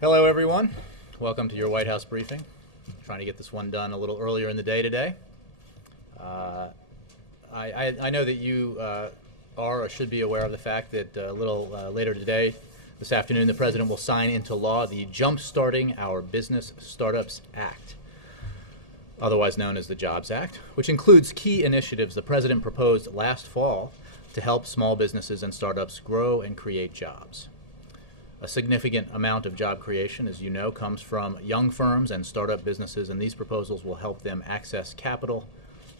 Hello, everyone. Welcome to your White House briefing. Trying to get this one done a little earlier in the day today. I know that you are or should be aware of the fact that a little later today, this afternoon, the President will sign into law the Jump-Starting Our Business Startups Act, otherwise known as the Jobs Act, which includes key initiatives the President proposed last fall to help small businesses and startups grow and create jobs. A significant amount of job creation, as you know, comes from young firms and startup businesses, and these proposals will help them access capital,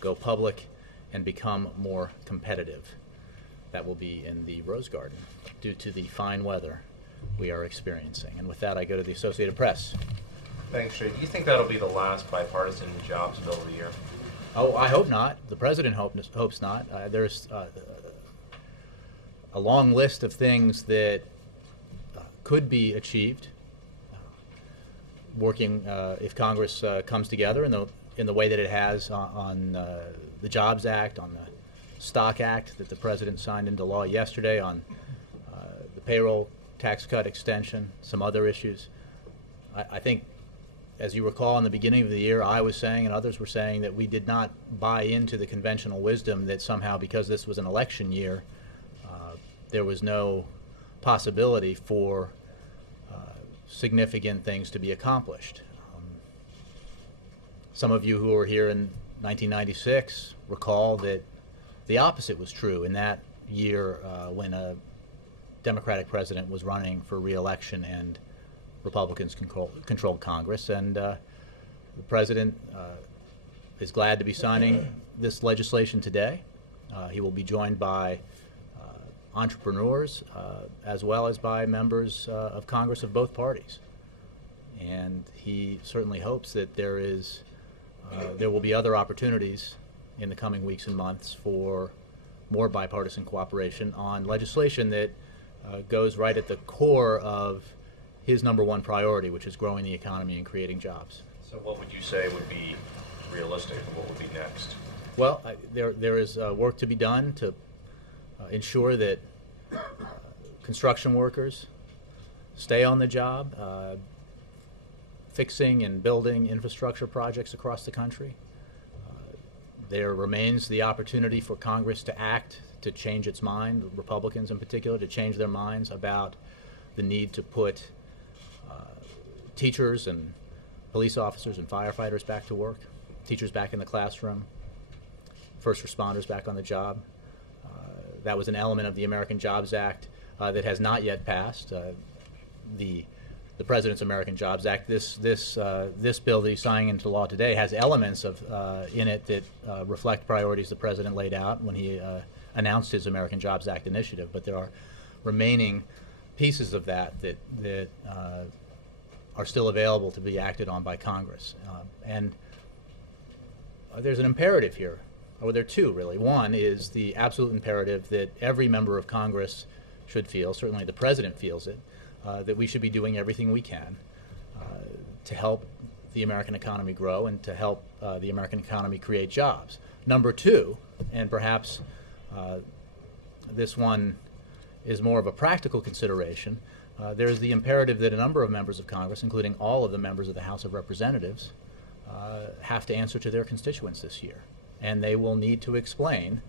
go public, and become more competitive. That will be in the Rose Garden due to the fine weather we are experiencing. And with that, I go to the Associated Press. Thanks, Jay. Do you think that'll be the last bipartisan jobs bill of the year? Oh, I hope not. The President hopes not. There's a long list of things that could be achieved working if Congress comes together in the way that it has on the Jobs Act, on the Stock Act that the President signed into law yesterday, on the payroll tax cut extension, some other issues. I think, as you recall, in the beginning of the year, I was saying and others were saying that we did not buy into the conventional wisdom that somehow, because this was an election year, there was no possibility for significant things to be accomplished. Some of you who were here in 1996 recall that the opposite was true in that year when a Democratic president was running for re-election and Republicans controlled Congress. And the President is glad to be signing this legislation today. He will be joined by entrepreneurs as well as by members of Congress of both parties. And he certainly hopes that there will be other opportunities in the coming weeks and months for more bipartisan cooperation on legislation that goes right at the core of his number one priority, which is growing the economy and creating jobs. So what would you say would be realistic, and what would be next? Well, there is work to be done to ensure that construction workers stay on the job, fixing and building infrastructure projects across the country. There remains the opportunity for Congress to act, to change its mind, Republicans in particular, to change their minds about the need to put teachers and police officers and firefighters back to work, teachers back in the classroom, first responders back on the job. That was an element of the American Jobs Act that has not yet passed. The President's American Jobs Act, this bill that he's signing into law today, has elements of in it that reflect priorities the President laid out when he announced his American Jobs Act initiative. But there are remaining pieces of that are still available to be acted on by Congress. And there's an imperative here. Well, there are two, really. One is the absolute imperative that every member of Congress should feel, certainly the President feels it, that we should be doing everything we can to help the American economy grow and to help the American economy create jobs. Number two, and perhaps this one is more of a practical consideration, there is the imperative that a number of members of Congress, including all of the members of the House of Representatives, have to answer to their constituents this year. And they will need to explain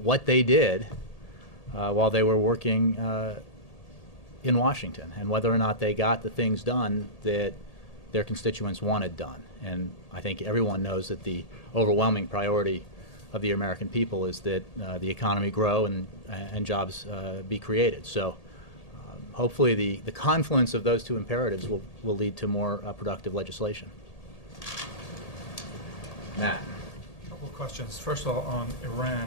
what they did while they were working in Washington, and whether or not they got the things done that their constituents wanted done. And I think everyone knows that the overwhelming priority of the American people is that the economy grow and jobs be created. So hopefully the confluence of those two imperatives will lead to more productive legislation. Matt. A couple of questions. First of all, on Iran.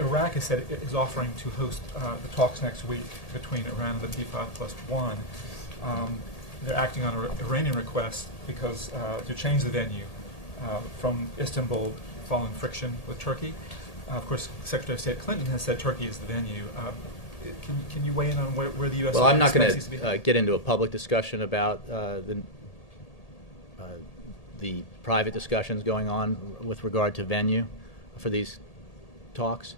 Iraq has said it is offering to host the talks next week between Iran and the P5+1. They're acting on an Iranian request because to change the venue from Istanbul following friction with Turkey. Of course, Secretary of State Clinton has said Turkey is the venue. Can you weigh in on where the U.S. Well, I'm not going to get into a public discussion about the private discussions going on with regard to venue for these talks.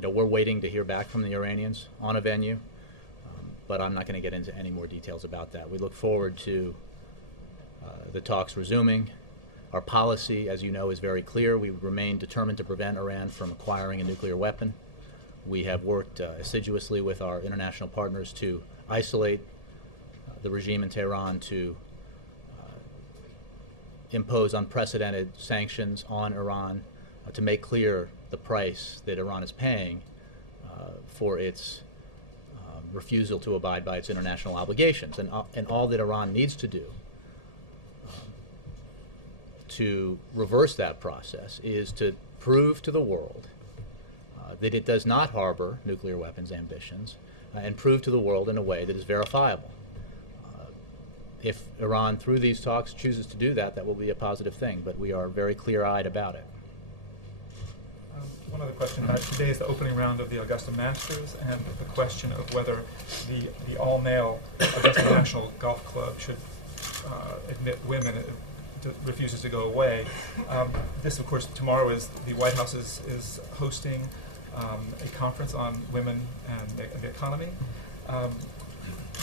We're waiting to hear back from the Iranians on a venue. but I'm not going to get into any more details about that. We look forward to the talks resuming. Our policy, as you know, is very clear. We remain determined to prevent Iran from acquiring a nuclear weapon. We have worked assiduously with our international partners to isolate the regime in Tehran, to impose unprecedented sanctions on Iran, to make clear the price that Iran is paying for its refusal to abide by its international obligations. And all that Iran needs to do to reverse that process is to prove to the world that it does not harbor nuclear weapons ambitions, and prove to the world in a way that is verifiable. If Iran, through these talks, chooses to do that, that will be a positive thing, but we are very clear-eyed about it. One other question. Today is the opening round of the Augusta Masters, and the question of whether the all-male Augusta National Golf Club should admit women refuses to go away. This, of course, tomorrow is the White House is hosting a conference on women and the economy.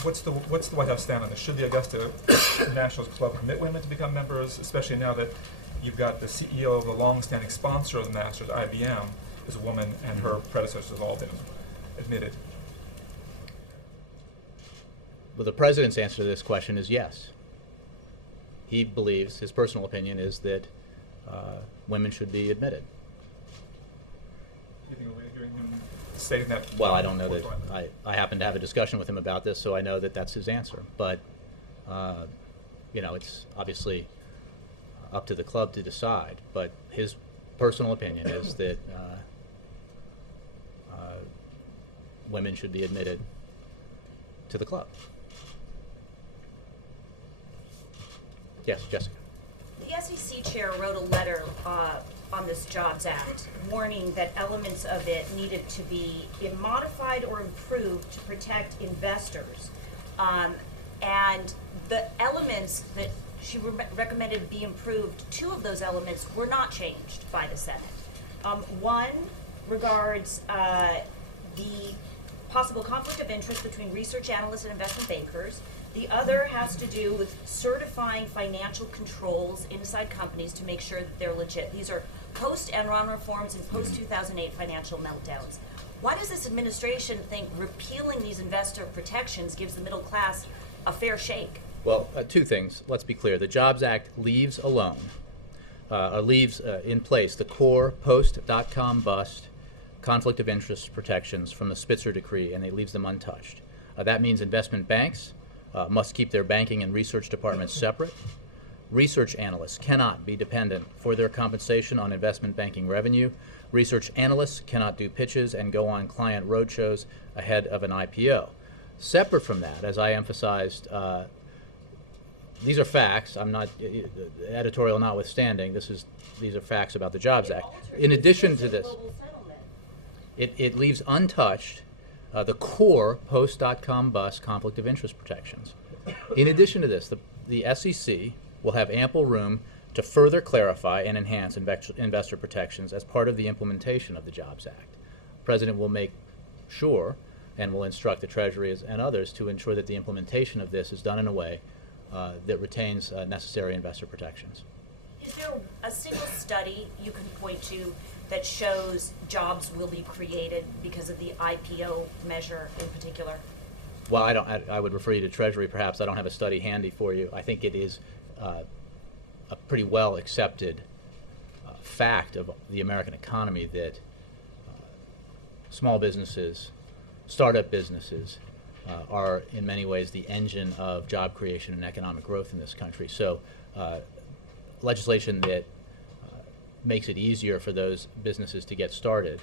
What's the White House stand on this? Should the Augusta National Club permit women to become members, especially now that you've got the CEO of the long-standing sponsor of the Masters, IBM, is a woman, and her predecessors have all been admitted? Well, the president's answer to this question is yes. He believes, his personal opinion is that women should be admitted. Do you think we're hearing him stating that? Well, I don't know that. I happen to have a discussion with him about this, so I know that that's his answer. But, it's obviously up to the club to decide. But his personal opinion is that women should be admitted to the club. Yes, Jessica. The SEC chair wrote a letter on this Jobs Act warning that elements of it needed to be modified or improved to protect investors. And the elements that she recommended be improved, two of those elements were not changed by the Senate. One regards the possible conflict of interest between research analysts and investment bankers. The other has to do with certifying financial controls inside companies to make sure that they're legit. These are post-Enron reforms and post-2008 financial meltdowns. Why does this administration think repealing these investor protections gives the middle class a fair shake? Well, two things. Let's be clear. The Jobs Act leaves alone, leaves in place the core post.com bust conflict of interest protections from the Spitzer Decree, and it leaves them untouched. That means investment banks must keep their banking and research departments separate. Research analysts cannot be dependent for their compensation on investment banking revenue. Research analysts cannot do pitches and go on client roadshows ahead of an IPO. Separate from that, as I emphasized, these are facts. I'm not editorial notwithstanding. These are facts about the Jobs Act. In addition to this, it leaves untouched the core post.com bust conflict of interest protections. In addition to this, the SEC will have ample room to further clarify and enhance investor protections as part of the implementation of the Jobs Act. The President will make sure and will instruct the Treasury and others to ensure that the implementation of this is done in a way that retains necessary investor protections. Is there a single study you can point to that shows jobs will be created because of the IPO measure in particular? Well, I would refer you to Treasury, perhaps. I don't have a study handy for you. I think it is a pretty well accepted fact of the American economy that small businesses, startup businesses, are in many ways the engine of job creation and economic growth in this country. So legislation that makes it easier for those businesses to get started.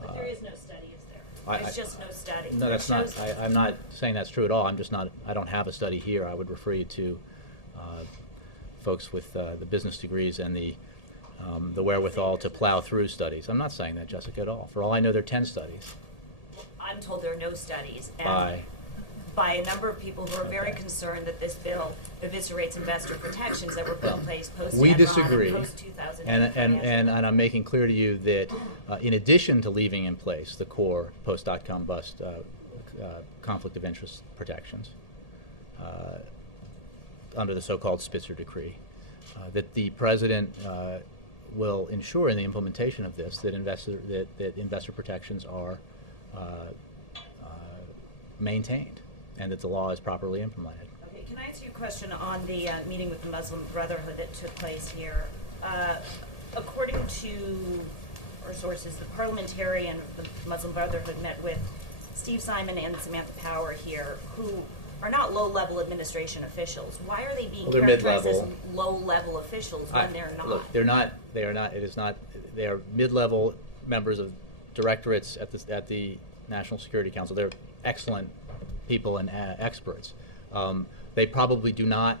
But there is no study, is there? There's just no study. No, that's not. I'm not saying that's true at all. I'm just not. I don't have a study here. I would refer you to folks with the business degrees and the wherewithal to plow through studies. I'm not saying that, Jessica, at all. For all I know, there are 10 studies. I'm told there are no studies. And by a number of people who are very concerned that this bill eviscerates investor protections that were put in place post-Enron. We disagree, post-2008. and I'm making clear to you that in addition to leaving in place the core post.com bust conflict of interest protections under the so-called Spitzer Decree, that the president will ensure in the implementation of this that investor protections are maintained and that the law is properly implemented. Okay, can I ask you a question on the meeting with the Muslim Brotherhood that took place here? According to our sources, the parliamentarian of the Muslim Brotherhood met with Steve Simon and Samantha Power here, who are not low-level administration officials. Why are they being Well, they're characterized as mid-level. low-level officials when they're not? Look, they're not. They are not. It is not. They are mid-level members of directorates at the National Security Council. They're excellent people and experts. They probably do not,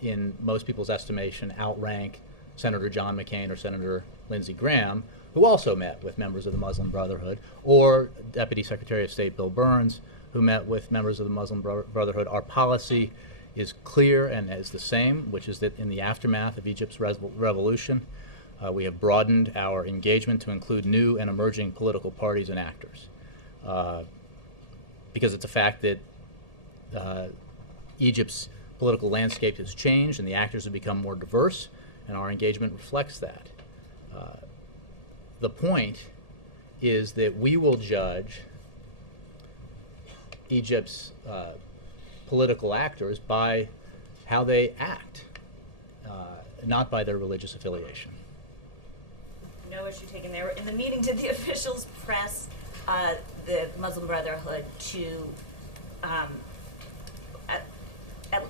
in most people's estimation, outrank Senator John McCain or Senator Lindsey Graham, who also met with members of the Muslim Brotherhood, or Deputy Secretary of State Bill Burns, who met with members of the Muslim Brotherhood. Our policy is clear and is the same, which is that in the aftermath of Egypt's revolution, we have broadened our engagement to include new and emerging political parties and actors. Because it's a fact that Egypt's political landscape has changed and the actors have become more diverse, and our engagement reflects that. The point is that we will judge Egypt's political actors by how they act, not by their religious affiliation. No issue taken there. In the meeting, did the officials press the Muslim Brotherhood to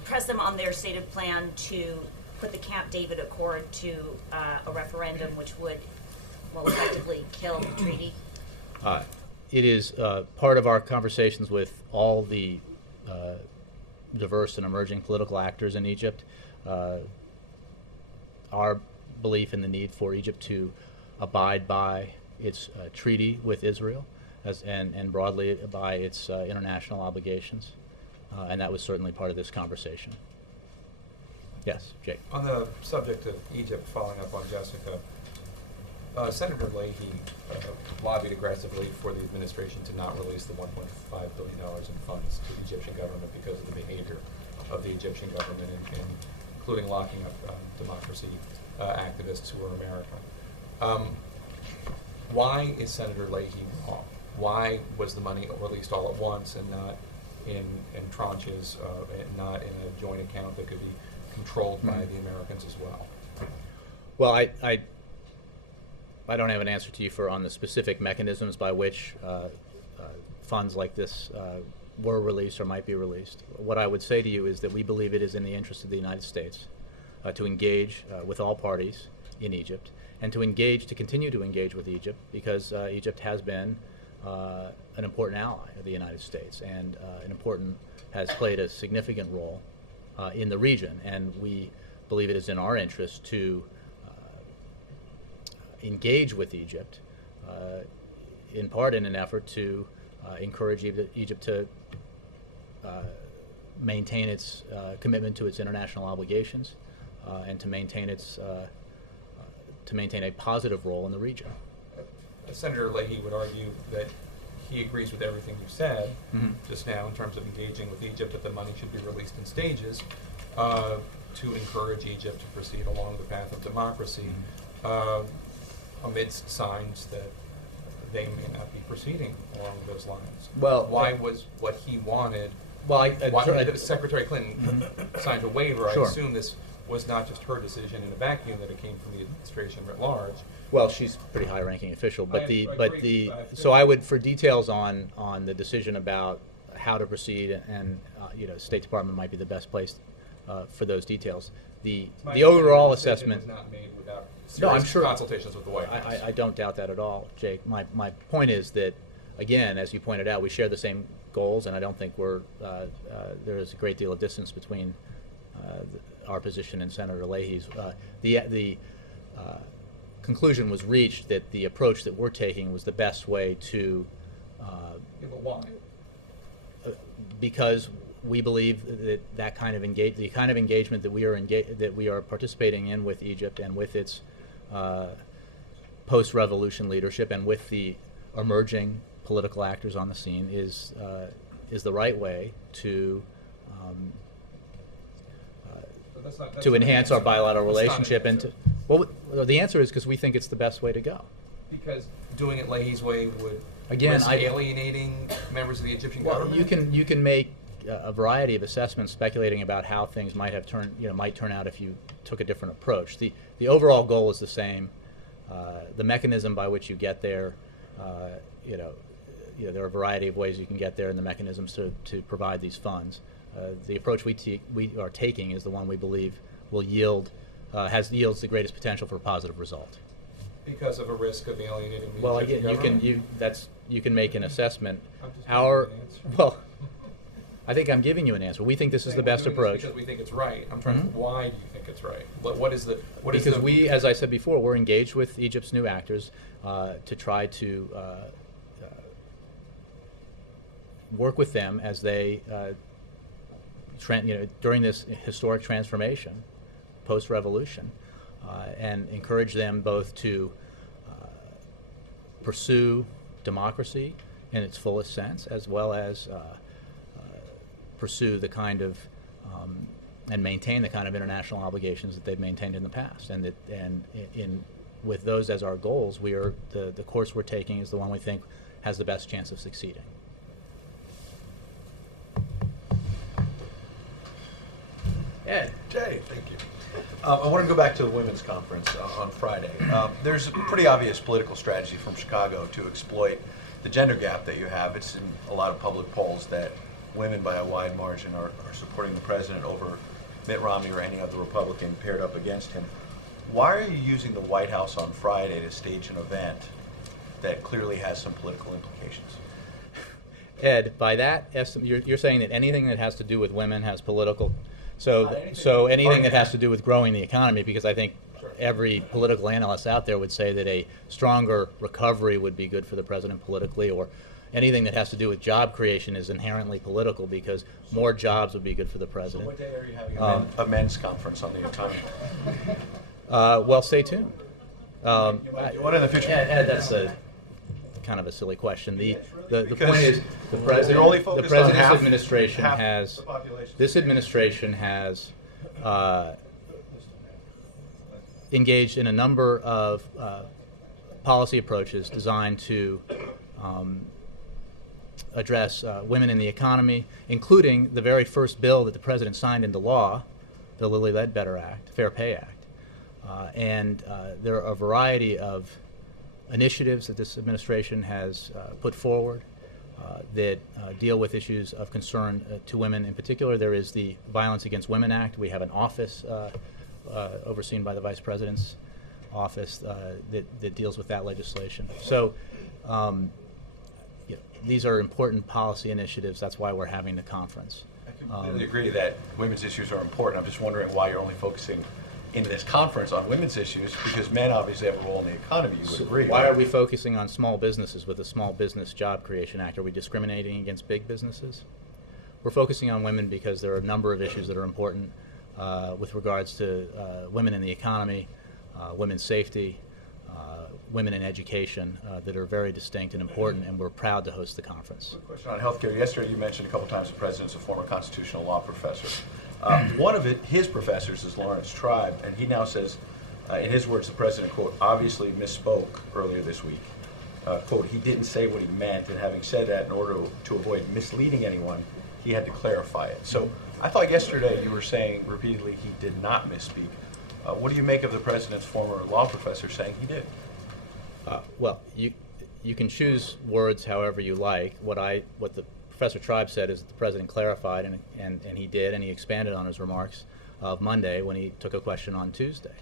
press them on their stated plan to put the Camp David Accord to a referendum which would, well, effectively kill the treaty? It is part of our conversations with all the diverse and emerging political actors in Egypt. Our belief in the need for Egypt to abide by its treaty with Israel and broadly by its international obligations. And that was certainly part of this conversation. Yes, Jake. On the subject of Egypt, following up on Jessica, Senator Leahy lobbied aggressively for the administration to not release the $1.5 billion in funds to the Egyptian government because of the behavior of the Egyptian government, including locking up democracy activists who are American. Why is Senator Leahy wrong? Why was the money released all at once and not in tranches, and not in a joint account that could be controlled by the Americans as well? Well, I don't have an answer to you on the specific mechanisms by which funds like this were released or might be released. What I would say to you is that we believe it is in the interest of the United States to engage with all parties in Egypt and to continue to engage with Egypt, because Egypt has been an important ally of the United States and has played a significant role in the region, and we believe it is in our interest to engage with Egypt, in part in an effort to encourage Egypt to maintain its commitment to its international obligations and to maintain a positive role in the region. Senator Leahy would argue that he agrees with everything you said just now in terms of engaging with Egypt, that the money should be released in stages to encourage Egypt to proceed along the path of democracy, amidst signs that they may not be proceeding along those lines. Well, why was what he wanted? Well, Secretary Clinton signed a waiver. Sure. I assume this was not just her decision in a vacuum; that it came from the administration writ large. Well, she's a pretty high-ranking official, but I agree. so I would, for details on the decision about how to proceed, and State Department might be the best place for those details. The overall assessment was not made without No, I'm serious sure consultations with the White House. I don't doubt that at all, Jake. My point is that, again, as you pointed out, we share the same goals, and I don't think there is a great deal of distance between our position and Senator Leahy's. The conclusion was reached that the approach that we're taking was the best way to. Yeah, but why? Because we believe that the kind of engagement that we are participating in with Egypt and with its post-revolution leadership and with the emerging political actors on the scene is is the right way to But that's not to enhance our bilateral That's not an relationship and answer. to, well, the answer is because we think it's the best way to go. Because doing it Leahy's way would Again, risk alienating members of the Egyptian Well, government? you can make a variety of assessments speculating about how things might turn out if you took a different approach. The overall goal is the same. The mechanism by which you get there, there are a variety of ways you can get there, and the mechanisms to provide these funds. The approach we are taking is the one we believe will yields the greatest potential for a positive result. Because of a risk of alienating the Well, Egyptian again, government? you can make an assessment. I'm just Our giving you an answer. well, I think I'm giving you an answer. We think this is the best We're doing approach. this because we think it's right. I'm trying Mhm. to. Why do you think it's right? What is the? Because we, as I said before, we're engaged with Egypt's new actors to try to work with them as they, during this historic transformation, post-revolution, and encourage them both to pursue democracy in its fullest sense, as well as pursue the kind of and maintain the kind of international obligations that they've maintained in the past. And with those as our goals, the course we're taking is the one we think has the best chance of succeeding. Ed. Jay, thank you. I want to go back to the women's conference on Friday. There's a pretty obvious political strategy from Chicago to exploit the gender gap that you have. It's in a lot of public polls that women by a wide margin are supporting the president over Mitt Romney or any other Republican paired up against him. Why are you using the White House on Friday to stage an event that clearly has some political implications? Ed, by that estimate, you're saying that anything that has to do with women has political. So anything. anything that has to do with growing the economy, because I think every political analyst out there would say that a stronger recovery would be good for the president politically, or anything that has to do with job creation is inherently political because more jobs would be good for the So president. what day are you having a men's conference on the economy? Well, stay tuned. What in the future? Ed, that's a kind of a silly question. The Because point is the president, you're only the focused on president's half administration the has population. this administration has engaged in a number of policy approaches designed to address women in the economy, including the very first bill that the president signed into law, the Lilly Ledbetter Act, Fair Pay Act. And there are a variety of initiatives that this administration has put forward that deal with issues of concern to women. In particular, there is the Violence Against Women Act. We have an office overseen by the Vice President's office that deals with that legislation. So these are important policy initiatives. That's why we're having the conference. I completely agree that women's issues are important. I'm just wondering why you're only focusing in this conference on women's issues, because men obviously have a role in the economy. You would agree. Why right? are we focusing on small businesses with the Small Business Job Creation Act? Are we discriminating against big businesses? We're focusing on women because there are a number of issues that are important with regards to women in the economy, women's safety, women in education that are very distinct and important, and we're proud to host the conference. Quick question on healthcare. Yesterday you mentioned a couple times the president's a former constitutional law professor. One of his professors is Lawrence Tribe, and he now says, in his words, the president, quote, obviously misspoke earlier this week. Quote, he didn't say what he meant, and having said that, in order to avoid misleading anyone, he had to clarify it. So I thought yesterday you were saying repeatedly he did not misspeak. What do you make of the president's former law professor saying he did? Well, you can choose words however you like. What the Professor Tribe said is that the president clarified, and he did, and he expanded on his remarks of Monday when he took a question on Tuesday.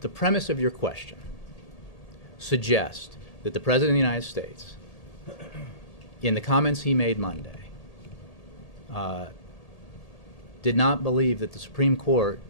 The premise of your question suggests that the President of the United States, in the comments he made Monday, did not believe that the Supreme Court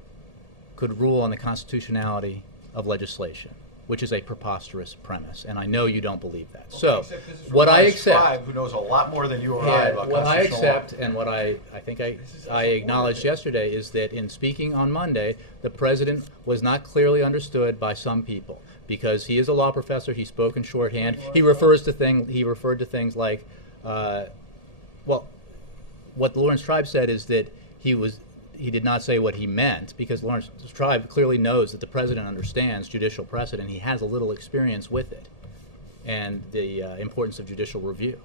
could rule on the constitutionality of legislation, which is a preposterous premise, and I know you don't believe that. So, what I accept, Tribe, who knows a lot more than you or I about what I constitutional law. accept, and what I think I acknowledged yesterday is that in speaking on Monday, the president was not clearly understood by some people because he is a law professor. He spoke in shorthand. He referred to things like Well, what the Lawrence Tribe said is that he did not say what he meant, because Lawrence Tribe clearly knows that the president understands judicial precedent. He has a little experience with it and the importance of judicial review.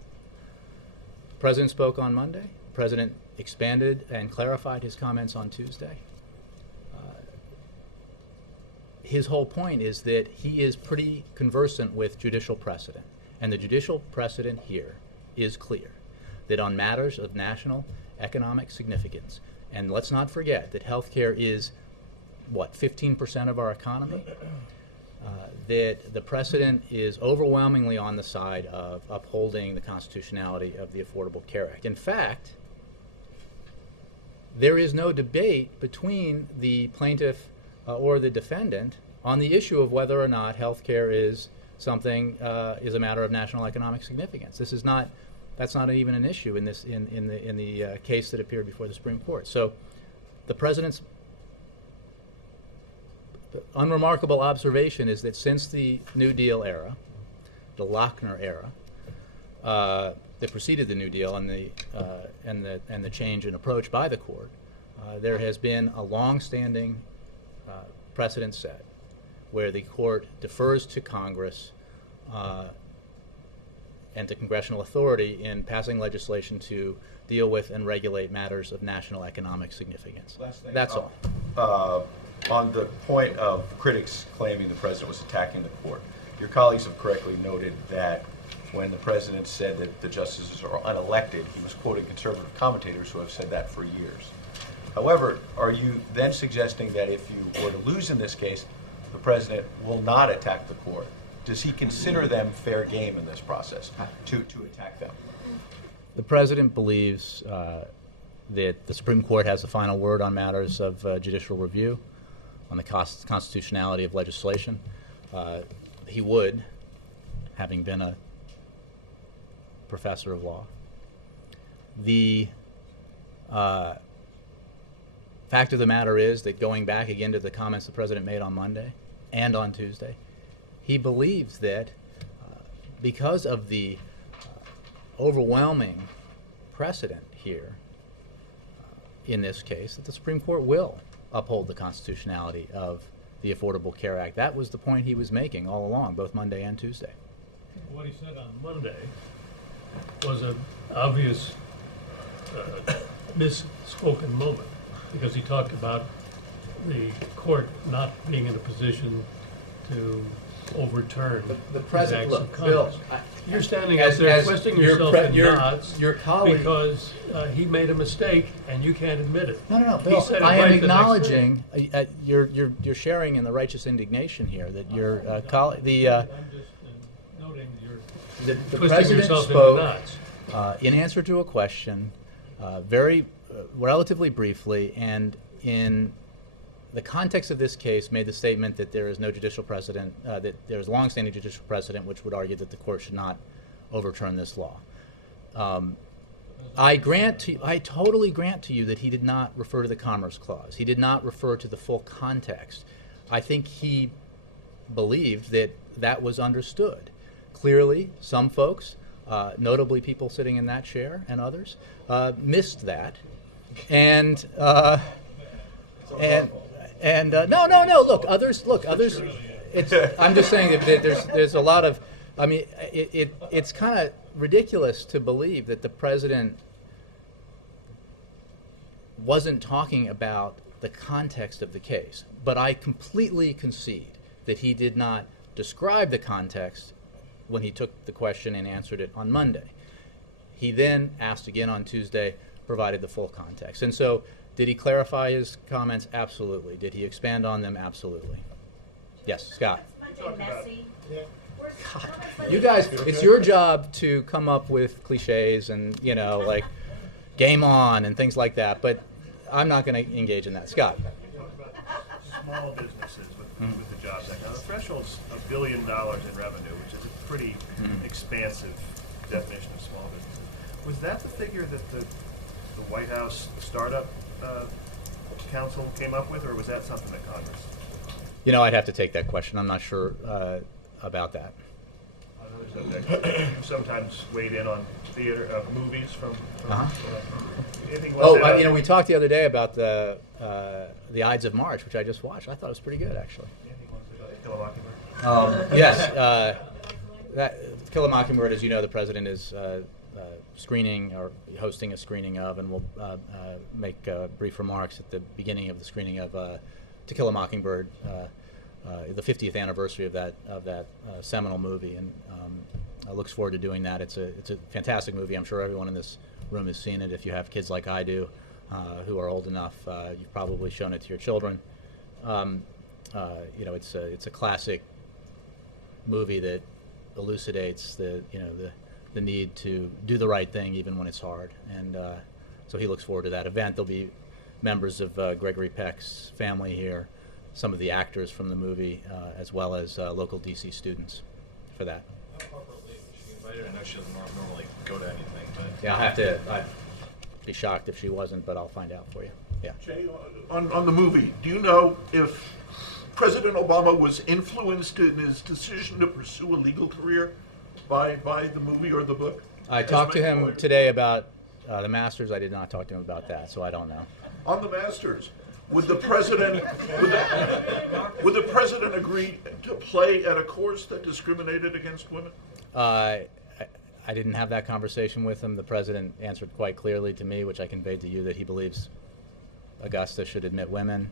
The president spoke on Monday. The president expanded and clarified his comments on Tuesday. His whole point is that he is pretty conversant with judicial precedent, and the judicial precedent here is clear, that on matters of national economic significance, and let's not forget that healthcare is, 15% of our economy, that the precedent is overwhelmingly on the side of upholding the constitutionality of the Affordable Care Act. In fact, there is no debate between the plaintiff or the defendant on the issue of whether or not healthcare is something is a matter of national economic significance. That's not even an issue in the case that appeared before the Supreme Court. So, the president's unremarkable observation is that since the New Deal era, the Lochner era, that preceded the New Deal and the change in approach by the court, there has been a long-standing precedent set where the court defers to Congress and to congressional authority in passing legislation to deal with and regulate matters of national economic significance. That's all. On the point of critics claiming the president was attacking the court, your colleagues have correctly noted that when the president said that the justices are unelected, he was quoting conservative commentators who have said that for years. However, are you then suggesting that if you were to lose in this case, the president will not attack the court? Does he consider them fair game in this process to attack them? The president believes that the Supreme Court has the final word on matters of judicial review, on the constitutionality of legislation. He would, having been a professor of law. The fact of the matter is that, going back again to the comments the president made on Monday and on Tuesday, he believes that because of the overwhelming precedent here in this case, that the Supreme Court will uphold the constitutionality of the Affordable Care Act. That was the point he was making all along, both Monday and Tuesday. What he said on Monday was an obvious misspoken moment, because he talked about the court not being in a position to overturn The president, acts of look, Congress. Bill, You're standing out there twisting yourself in knots your colleague, because he made a mistake and you can't admit it. No, He Bill, said it I am right the next acknowledging you're sharing in the righteous indignation here that your colleague, I'm just noting you're the twisting president yourself spoke into knots. in answer to a question, very relatively briefly, and in the context of this case, made the statement that there is no judicial precedent, that there is long-standing judicial precedent which would argue that the court should not overturn this law. I totally grant to you that he did not refer to the Commerce Clause. He did not refer to the full context. I think he believed that that was understood. Clearly, some folks, notably people sitting in that chair and others, missed that, and no. Look, others. I'm just saying that there's a lot of. I mean, it's kind of ridiculous to believe that the president wasn't talking about the context of the case. But I completely concede that he did not describe the context when he took the question and answered it on Monday. He then asked again on Tuesday, provided the full context. And so, did he clarify his comments? Absolutely. Did he expand on them? Absolutely. Yes, Scott. Messy. God, you guys, it's your job to come up with cliches and, like game on and things like that, but I'm not going to engage in that. Scott. Small businesses with the Jobs Act. Now, the threshold's $1 billion in revenue, which is a pretty expansive definition of small businesses. Was that the figure that the White House startup council came up with, or was that something that Congress? I'd have to take that question. I'm not sure about that. other subject. You've sometimes weighed in on theater, movies from anything like that? You know, we talked the other day about the Ides of March, which I just watched. I thought it was pretty good, actually. Anything you want to say about Kill a Mockingbird? Yes. Kill a Mockingbird, as you know, the president is screening or hosting a screening of, and will make brief remarks at the beginning of the screening of To Kill a Mockingbird, the 50th anniversary of that seminal movie, and looks forward to doing that. It's a fantastic movie. I'm sure everyone in this room has seen it. If you have kids like I do, who are old enough, you've probably shown it to your children. You know, it's a classic movie that elucidates the need to do the right thing even when it's hard, and so he looks forward to that event. There'll be members of Gregory Peck's family here, some of the actors from the movie, as well as local DC students for that. I know she doesn't normally go to anything, but Yeah, I'd be shocked if she wasn't, but I'll find out for you. Yeah. Jay, on the movie, do you know if President Obama was influenced in his decision to pursue a legal career by the movie or the book? I talked to him today about the Masters. I did not talk to him about that, so I don't know. On the Masters, would the president would the president agree to play at a course that discriminated against women? I didn't have that conversation with him. The president answered quite clearly to me, which I conveyed to you, that he believes Augusta should admit women.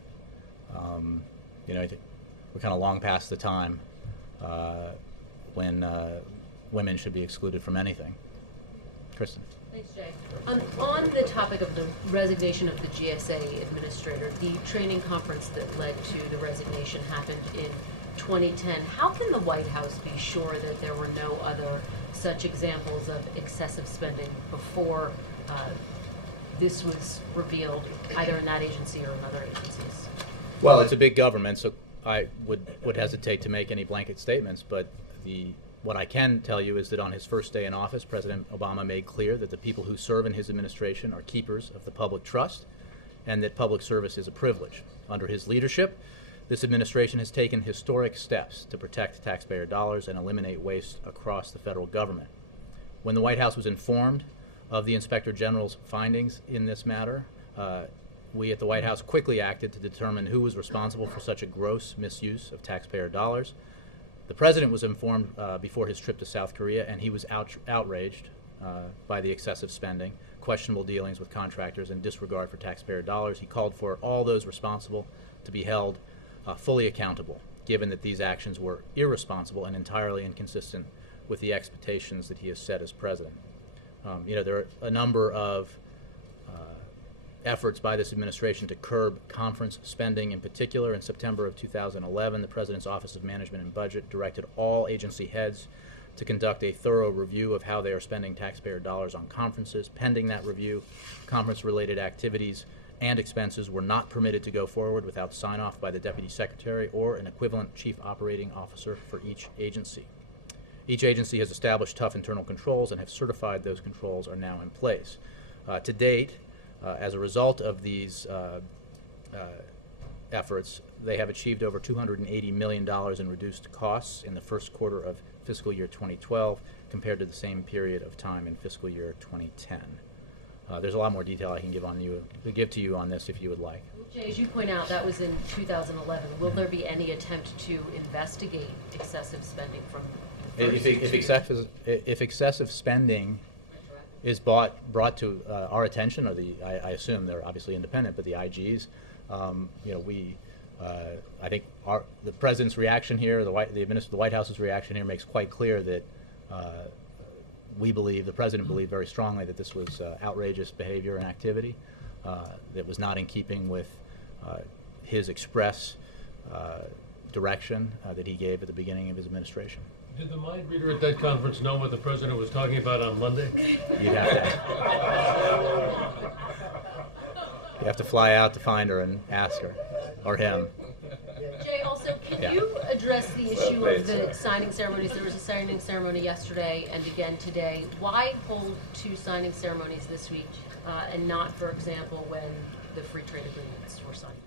You know, I think we're kind of long past the time when women should be excluded from anything. Kristen. Thanks, Jay. On the topic of the resignation of the GSA administrator, the training conference that led to the resignation happened in 2010. How can the White House be sure that there were no other such examples of excessive spending before this was revealed, either in that agency or in other agencies? Well, it's a big government, so I would hesitate to make any blanket statements, but what I can tell you is that on his first day in office, President Obama made clear that the people who serve in his administration are keepers of the public trust, and that public service is a privilege. Under his leadership, this administration has taken historic steps to protect taxpayer dollars and eliminate waste across the federal government. When the White House was informed of the Inspector General's findings in this matter, we at the White House quickly acted to determine who was responsible for such a gross misuse of taxpayer dollars. The president was informed before his trip to South Korea, and he was outraged by the excessive spending, questionable dealings with contractors, and disregard for taxpayer dollars. He called for all those responsible to be held fully accountable, given that these actions were irresponsible and entirely inconsistent with the expectations that he has set as president. You know, there are a number of efforts by this administration to curb conference spending. In particular, in September of 2011, the President's Office of Management and Budget directed all agency heads to conduct a thorough review of how they are spending taxpayer dollars on conferences. Pending that review, conference-related activities and expenses were not permitted to go forward without sign-off by the Deputy Secretary or an equivalent Chief Operating Officer for each agency. Each agency has established tough internal controls and have certified those controls are now in place. To date, as a result of these efforts, they have achieved over $280 million in reduced costs in the first quarter of fiscal year 2012 compared to the same period of time in fiscal year 2010. There's a lot more detail I can give to you on this if you would like. Jay, as you point out, that was in 2011. Will there be any attempt to investigate excessive spending from the first if excessive spending is brought to our attention, or I assume they're obviously independent, but the IGs, you know, I think the president's reaction here, the White House's reaction here makes quite clear that the president believed very strongly that this was outrageous behavior and activity that was not in keeping with his express direction that he gave at the beginning of his administration. Did the mind reader at that conference know what the president was talking about on Monday? You'd have to fly out to find her and ask her, or him. Jay, also, can you address the issue of the signing ceremonies? There was a signing ceremony yesterday and again today. Why hold two signing ceremonies this week and not, for example, when the free trade agreements were signed?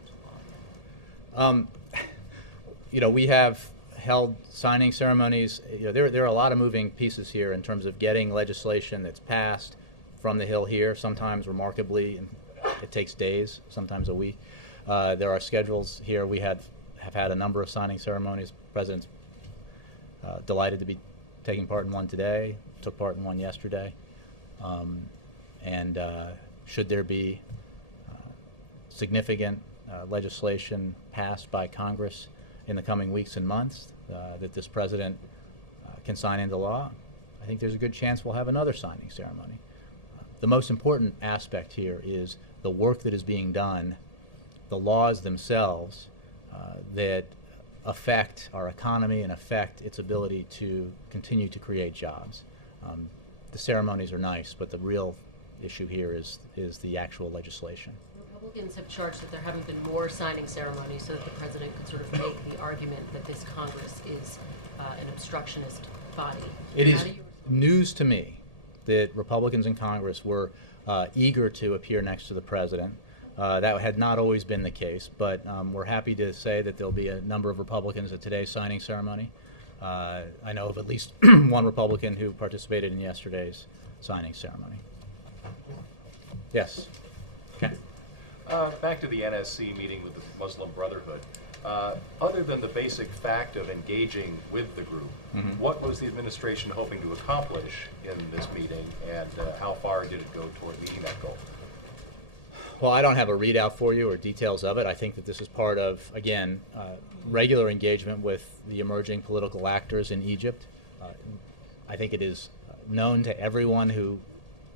You know, we have held signing ceremonies. There are a lot of moving pieces here in terms of getting legislation that's passed from the Hill here. Sometimes, remarkably, it takes days, sometimes a week. There are schedules here. We have had a number of signing ceremonies. President's delighted to be taking part in one today, took part in one yesterday. And should there be significant legislation passed by Congress in the coming weeks and months that this president can sign into law, I think there's a good chance we'll have another signing ceremony. The most important aspect here is the work that is being done, the laws themselves that affect our economy and affect its ability to continue to create jobs. The ceremonies are nice, but the real issue here is the actual legislation. Republicans have charged that there haven't been more signing ceremonies so that the president could sort of make the argument that this Congress is an obstructionist body. It is news to me that Republicans in Congress were eager to appear next to the president. That had not always been the case, but we're happy to say that there'll be a number of Republicans at today's signing ceremony. I know of at least one Republican who participated in yesterday's signing ceremony. Yes. Okay. Back to the NSC meeting with the Muslim Brotherhood. Other than the basic fact of engaging with the group, what was the administration hoping to accomplish in this meeting, and how far did it go toward meeting that goal? Well, I don't have a readout for you or details of it. I think that this is part of, again, regular engagement with the emerging political actors in Egypt. I think it is known to everyone who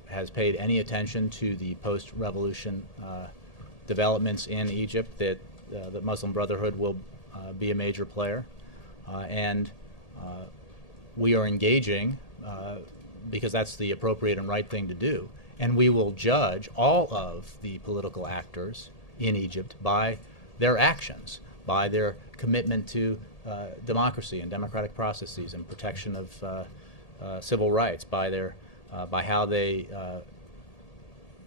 has paid any attention to the post-revolution developments in Egypt that the Muslim Brotherhood will be a major player. And we are engaging because that's the appropriate and right thing to do. And we will judge all of the political actors in Egypt by their actions, by their commitment to democracy and democratic processes and protection of civil rights, by how they,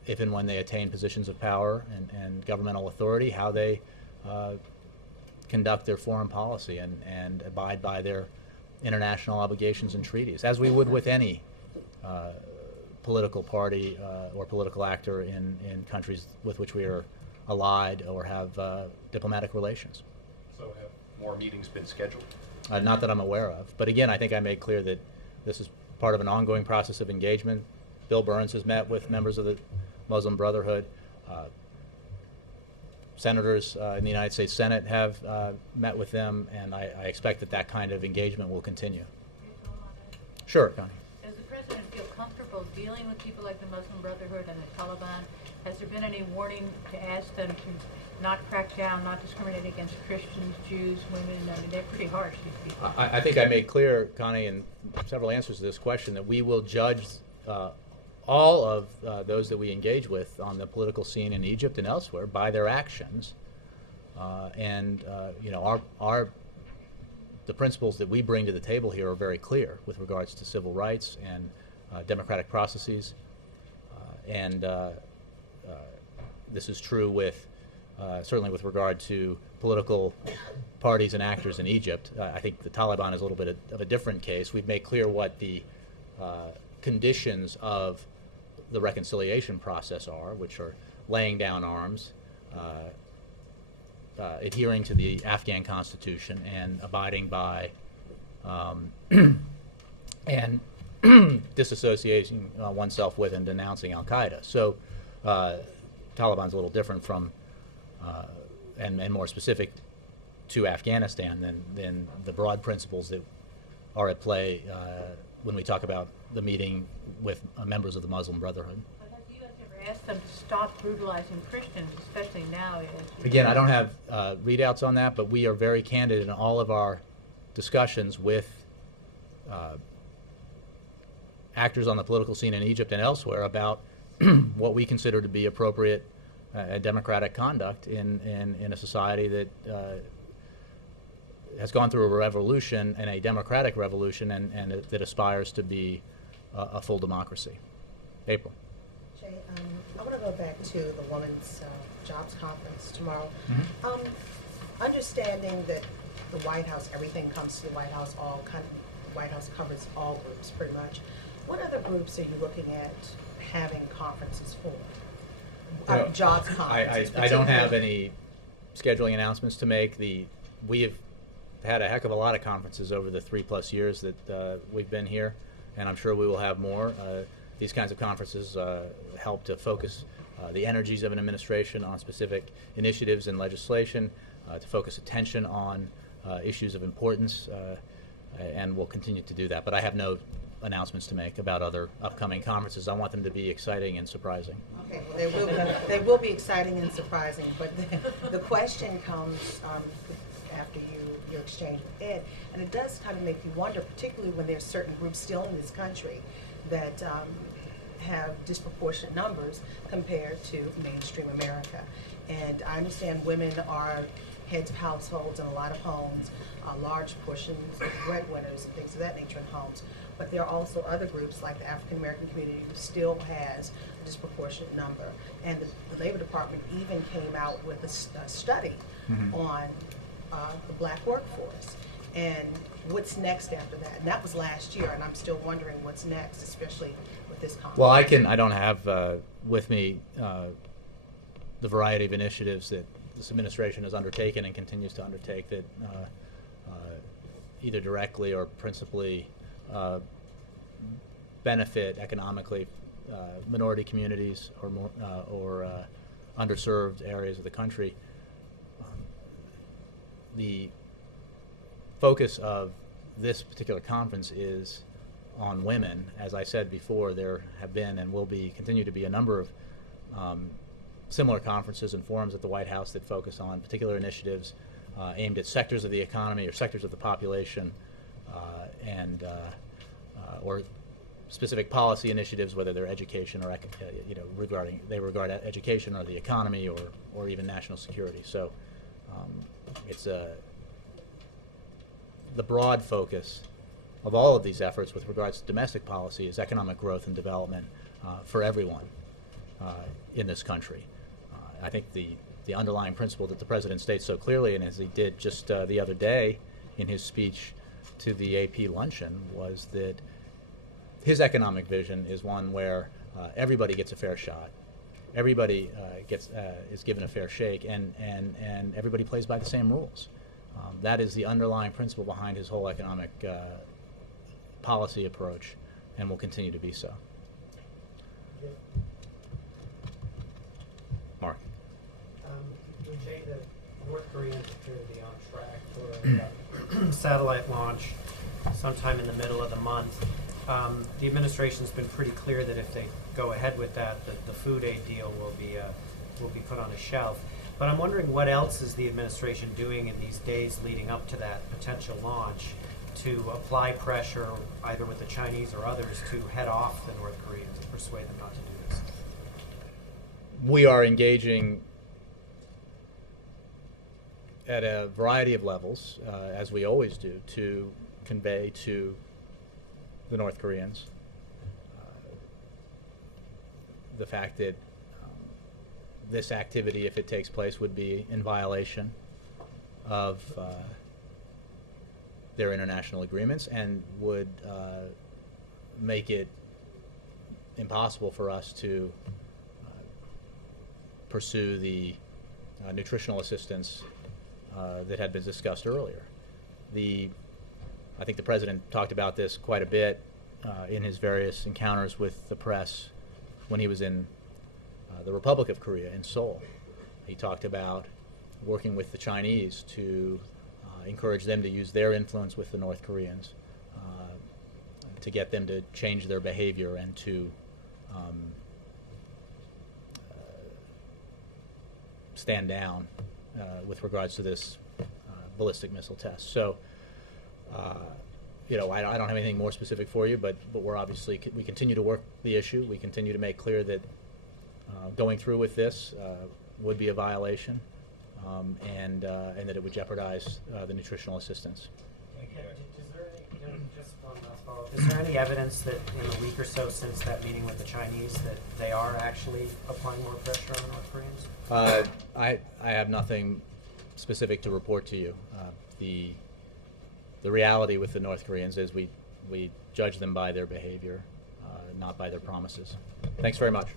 if and when they attain positions of power and governmental authority, how they conduct their foreign policy and abide by their international obligations and treaties, as we would with any political party or political actor in countries with which we are allied or have diplomatic relations. So have more meetings been scheduled? Not that I'm aware of. But again, I think I made clear that this is part of an ongoing process of engagement. Bill Burns has met with members of the Muslim Brotherhood. Senators in the United States Senate have met with them, and I expect that that kind of engagement will continue. Sure, Connie. Does the president feel comfortable dealing with people like the Muslim Brotherhood and the Taliban? Has there been any warning to ask them to not crack down, not discriminate against Christians, Jews, women? I mean, they're pretty harsh, these people. I think I made clear, Connie, in several answers to this question, that we will judge all of those that we engage with on the political scene in Egypt and elsewhere by their actions. You know, the principles that we bring to the table here are very clear with regards to civil rights and democratic processes. This is true with certainly with regard to political parties and actors in Egypt. I think the Taliban is a little bit of a different case. We've made clear what the conditions of the reconciliation process are, which are laying down arms, adhering to the Afghan constitution, and abiding by and disassociating oneself with and denouncing Al-Qaeda. So Taliban's a little different from and more specific to Afghanistan than the broad principles that are at play when we talk about the meeting with members of the Muslim Brotherhood. But have you ever asked them to stop brutalizing Christians, especially now? Again, I don't have readouts on that, but we are very candid in all of our discussions with actors on the political scene in Egypt and elsewhere about what we consider to be appropriate democratic conduct in a society that has gone through a revolution, and a democratic revolution, and that aspires to be a full democracy. April. Jay, I want to go back to the Women's Jobs Conference tomorrow. Mm-hmm. Understanding that the White House, everything comes to the White House, White House covers all groups pretty much. What other groups are you looking at having conferences for? Well, Jobs conferences. I don't have particularly. any scheduling announcements to make. We have had a heck of a lot of conferences over the 3+ years that we've been here, and I'm sure we will have more. These kinds of conferences help to focus the energies of an administration on specific initiatives and legislation, to focus attention on issues of importance, and we'll continue to do that. But I have no announcements to make about other upcoming conferences. I want them to be exciting and surprising. Okay, well, they will be exciting and surprising, but the question comes after your exchange with Ed, and it does kind of make you wonder, particularly when there's certain groups still in this country that have disproportionate numbers compared to mainstream America. And I understand women are heads of households in a lot of homes, large portions of breadwinners and things of that nature in homes. But there are also other groups like the African American community who still has a disproportionate number. And the Labor Department even came out with a study on the black workforce. And what's next after that? And that was last year, and I'm still wondering what's next, especially with this conference. Well, I don't have with me the variety of initiatives that this administration has undertaken and continues to undertake that either directly or principally benefit economically minority communities or underserved areas of the country. The focus of this particular conference is on women. As I said before, there have been and will continue to be a number of similar conferences and forums at the White House that focus on particular initiatives aimed at sectors of the economy or sectors of the population, or specific policy initiatives, whether they're education or regard education or the economy or even national security. So it's the broad focus of all of these efforts with regards to domestic policy is economic growth and development for everyone in this country. I think the underlying principle that the President states so clearly, and as he did just the other day in his speech to the AP luncheon, was that his economic vision is one where everybody gets a fair shot, everybody is given a fair shake, and everybody plays by the same rules. That is the underlying principle behind his whole economic policy approach, and will continue to be so. Mark. Jay, the North Koreans appear to be on track for a satellite launch sometime in the middle of the month. The administration's been pretty clear that if they go ahead with that, the food aid deal will be put on a shelf. But I'm wondering what else is the administration doing in these days leading up to that potential launch to apply pressure, either with the Chinese or others, to head off the North Koreans and persuade them not to do this? We are engaging at a variety of levels, as we always do, to convey to the North Koreans the fact that this activity, if it takes place, would be in violation of their international agreements and would make it impossible for us to pursue the nutritional assistance that had been discussed earlier. I think the President talked about this quite a bit in his various encounters with the press when he was in the Republic of Korea in Seoul. He talked about working with the Chinese to encourage them to use their influence with the North Koreans to get them to change their behavior and to stand down with regards to this ballistic missile test. So, I don't have anything more specific for you, but we're obviously, we continue to work the issue. We continue to make clear that going through with this would be a violation, and that it would jeopardize the nutritional assistance. Just one last follow-up. Is there any evidence that in a week or so since that meeting with the Chinese that they are actually applying more pressure on the North Koreans? I have nothing specific to report to you. The reality with the North Koreans is we judge them by their behavior, not by their promises. Thanks very much.